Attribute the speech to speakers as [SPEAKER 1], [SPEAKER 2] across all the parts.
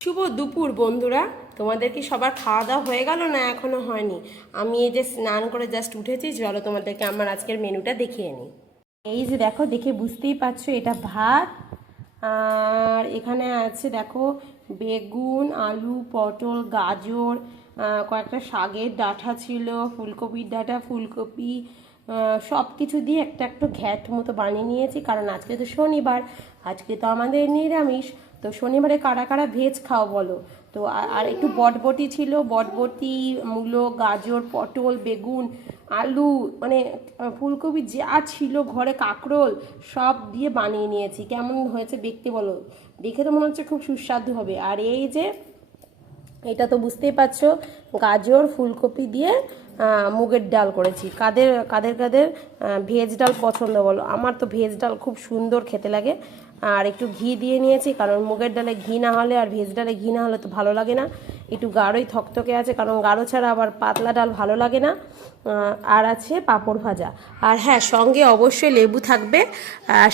[SPEAKER 1] শুভ দুপুর, বন্ধুরা। তোমাদের কি সবার খাওয়া দাওয়া হয়ে গেল না এখনও হয়নি? আমি এই যে স্নান করে জাস্ট উঠেছি, চলো তোমাদেরকে আমার আজকের মেনুটা দেখিয়ে নিই। এই যে দেখো, দেখে বুঝতেই পারছ এটা ভাত। আর এখানে আছে দেখো, বেগুন, আলু, পটল, গাজর কয়েকটা শাকের ডাঁটা ছিল, ফুলকপির ডাঁটা, ফুলকপি সব কিছু দিয়ে একটা একটু ঘ্যাট মতো বানিয়ে নিয়েছি, কারণ আজকে তো শনিবার, আজকে তো আমাদের নিরামিষ। তো শনিবারে কারা কারা ভেজ খাও বলো? তো আর একটু বটবটি ছিল, বটবটি, মূলো, গাজর, পটল, বেগুন, আলু মানে ফুলকপি যা ছিল, ঘরে কাঁকরোল, সব দিয়ে বানিয়ে নিয়েছি। কেমন হয়েছে দেখতে বলো। দেখে তো মনে হচ্ছে খুব সুস্বাদু হবে। আর এই যে, এটা তো বুঝতেই পারছ গাজর, ফুলকপি দিয়ে মুগের ডাল করেছি। কাদের কাদের কাদের ভেজ ডাল পছন্দ বলো? আমার তো ভেজ ডাল খুব সুন্দর খেতে লাগে। আর একটু ঘি দিয়ে নিয়েছি, কারণ মুগের ডালে ঘি না হলে আর ভেজ ডালে ঘি না হলে তো ভালো লাগে না। একটু গাঢ়ই থকথকে আছে, কারণ গাঢ় ছাড়া আবার পাতলা ডাল ভালো লাগে না। আর আছে পাঁপড় ভাজা। আর হ্যাঁ সঙ্গে অবশ্যই লেবু থাকবে।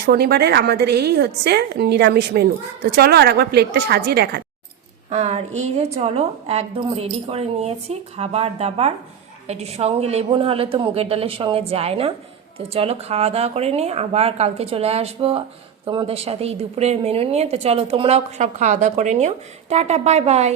[SPEAKER 1] শনিবারের আমাদের এই হচ্ছে নিরামিষ মেনু। তো চলো আর একবার প্লেটটা সাজিয়ে দেখা আর এই যে চলো, একদম রেডি করে নিয়েছি, খাবার দাবার। একটু সঙ্গে লেবু না হলে তো মুগের ডালের সঙ্গে যায় না। তো চলো খাওয়া দাওয়া করে নিয়ে আবার কালকে চলে আসব তোমাদের সাথে এই দুপুরের মেনু নিয়ে। তো চলো তোমরাও সব খাওয়া দাওয়া করে নিও। Tata bye bye